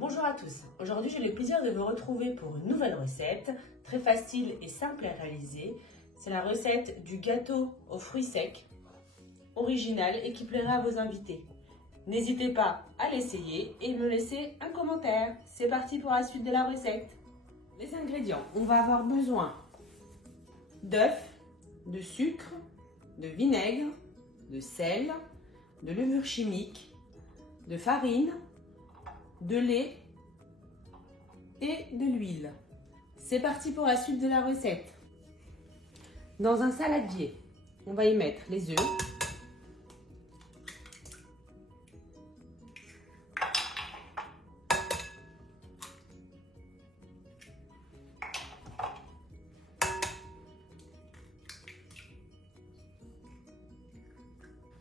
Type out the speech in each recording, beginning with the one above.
Bonjour à tous, aujourd'hui j'ai le plaisir de vous retrouver pour une nouvelle recette, très facile et simple à réaliser. C'est la recette du gâteau aux fruits secs, original et qui plaira à vos invités. N'hésitez pas à l'essayer et me laisser un commentaire. C'est parti pour la suite de la recette. Les ingrédients, on va avoir besoin d'œufs, de sucre, de vinaigre, de sel, de levure chimique, de farine, de lait et de l'huile. C'est parti pour la suite de la recette. Dans un saladier, on va y mettre les œufs,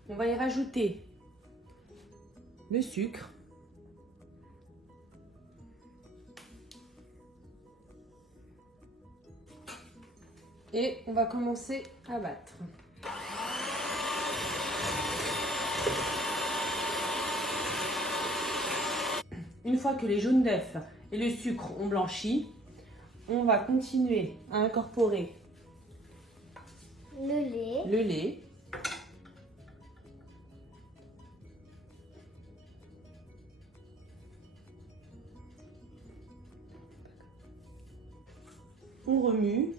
on va y rajouter le sucre, et on va commencer à battre. Une fois que les jaunes d'œufs et le sucre ont blanchi, on va continuer à incorporer le lait, on remue.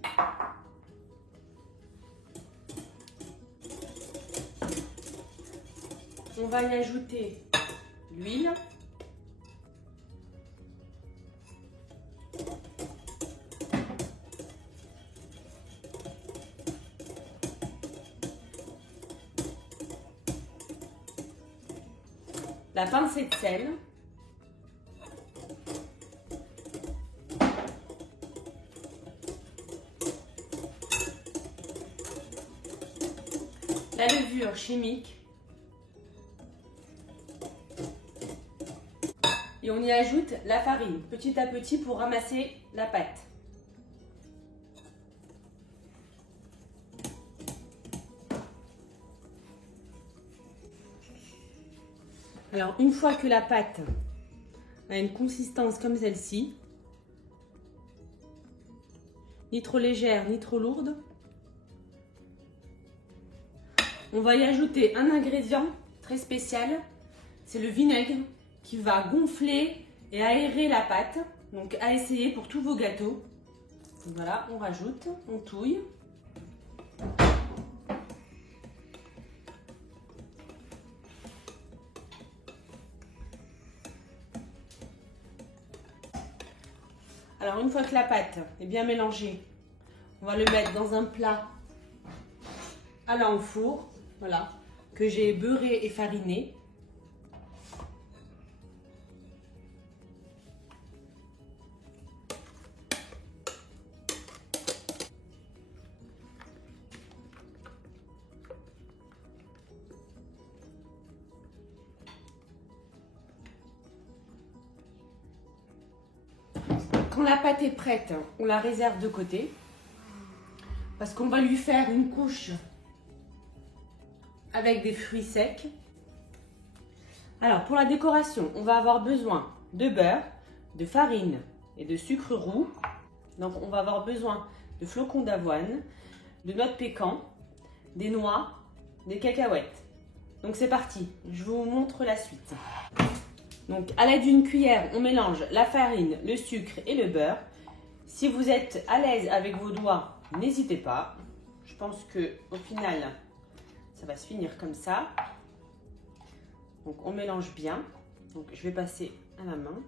On va y ajouter l'huile. La pincée de sel. La levure chimique. Et on y ajoute la farine, petit à petit pour ramasser la pâte. Alors, une fois que la pâte a une consistance comme celle-ci, ni trop légère, ni trop lourde, on va y ajouter un ingrédient très spécial, c'est le vinaigre qui va gonfler et aérer la pâte. Donc à essayer pour tous vos gâteaux. Donc voilà, on rajoute, on touille. Alors une fois que la pâte est bien mélangée, on va le mettre dans un plat allant au four, voilà, que j'ai beurré et fariné. Quand la pâte est prête, on la réserve de côté parce qu'on va lui faire une couche avec des fruits secs. Alors pour la décoration, on va avoir besoin de beurre, de farine et de sucre roux. Donc on va avoir besoin de flocons d'avoine, de noix de pécan, des noix, des cacahuètes. Donc c'est parti, je vous montre la suite. Donc à l'aide d'une cuillère, on mélange la farine, le sucre et le beurre. Si vous êtes à l'aise avec vos doigts, n'hésitez pas. Je pense qu'au final, ça va se finir comme ça. Donc on mélange bien. Donc je vais passer à la main.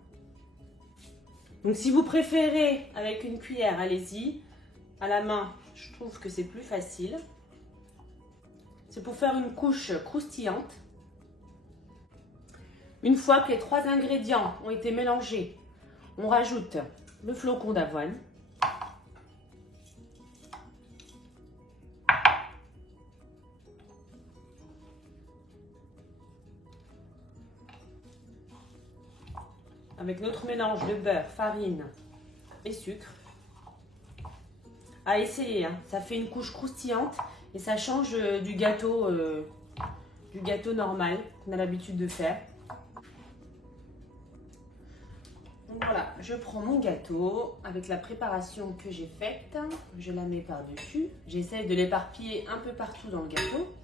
Donc si vous préférez avec une cuillère, allez-y. À la main, je trouve que c'est plus facile. C'est pour faire une couche croustillante. Une fois que les trois ingrédients ont été mélangés, on rajoute le flocon d'avoine. Avec notre mélange de beurre, farine et sucre. À essayer, hein. Ça fait une couche croustillante et ça change du gâteau normal qu'on a l'habitude de faire. Donc voilà, je prends mon gâteau avec la préparation que j'ai faite. Je la mets par-dessus. J'essaie de l'éparpiller un peu partout dans le gâteau.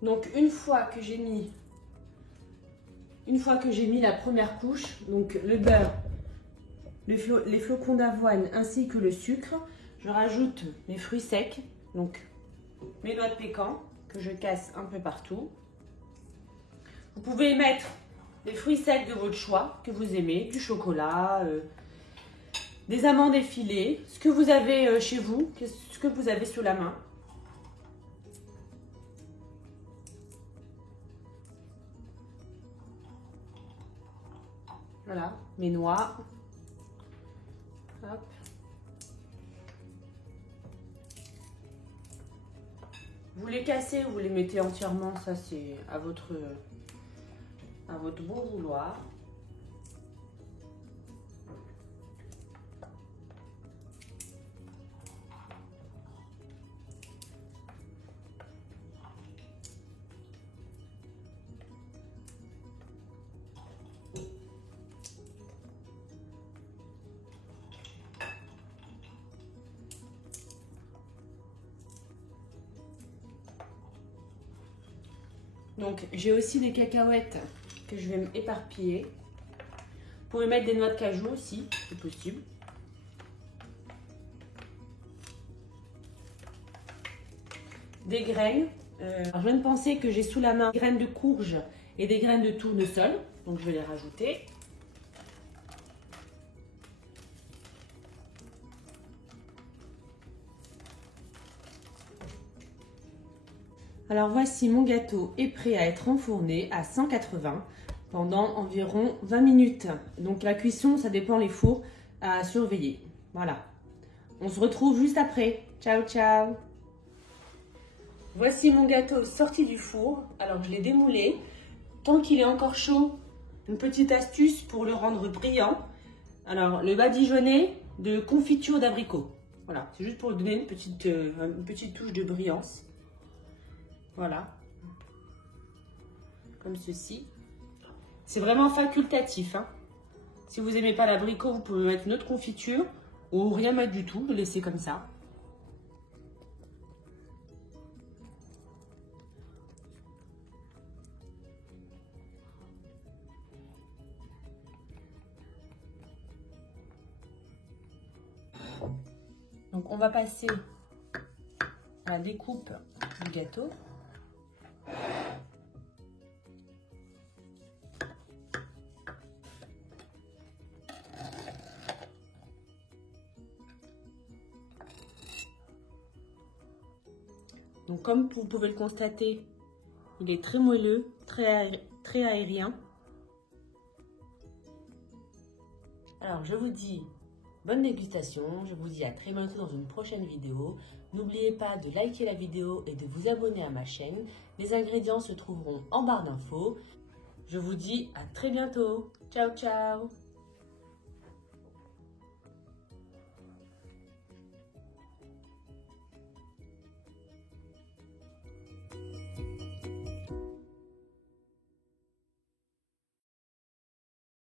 Donc une fois que j'ai mis la première couche, donc le beurre, les flocons d'avoine ainsi que le sucre, je rajoute mes fruits secs, donc mes noix de pécan que je casse un peu partout. Vous pouvez mettre des fruits secs de votre choix que vous aimez, du chocolat, des amandes effilées, ce que vous avez chez vous, ce que vous avez sous la main. Voilà, mes noix. Hop. Vous les cassez ou vous les mettez entièrement, ça c'est à votre bon vouloir. Donc j'ai aussi des cacahuètes que je vais éparpiller. Vous pouvez mettre des noix de cajou aussi, c'est possible. Des graines. Alors je viens de penser que j'ai sous la main des graines de courge et des graines de tournesol. Donc je vais les rajouter. Alors voici, mon gâteau est prêt à être enfourné à 180 pendant environ 20 minutes. Donc la cuisson, ça dépend les fours à surveiller. Voilà. On se retrouve juste après. Ciao, ciao. Voici mon gâteau sorti du four. Alors je l'ai démoulé. Tant qu'il est encore chaud, une petite astuce pour le rendre brillant. Alors le badigeonné de confiture d'abricot. Voilà, c'est juste pour lui donner une petite touche de brillance. Voilà, comme ceci. C'est vraiment facultatif, hein. Si vous n'aimez pas l'abricot, vous pouvez mettre une autre confiture ou rien mettre du tout, le laisser comme ça. Donc on va passer à la découpe du gâteau. Donc comme vous pouvez le constater, il est très moelleux, très aérien. Alors je vous dis bonne dégustation, je vous dis à très bientôt dans une prochaine vidéo. N'oubliez pas de liker la vidéo et de vous abonner à ma chaîne. Les ingrédients se trouveront en barre d'infos. Je vous dis à très bientôt. Ciao, ciao!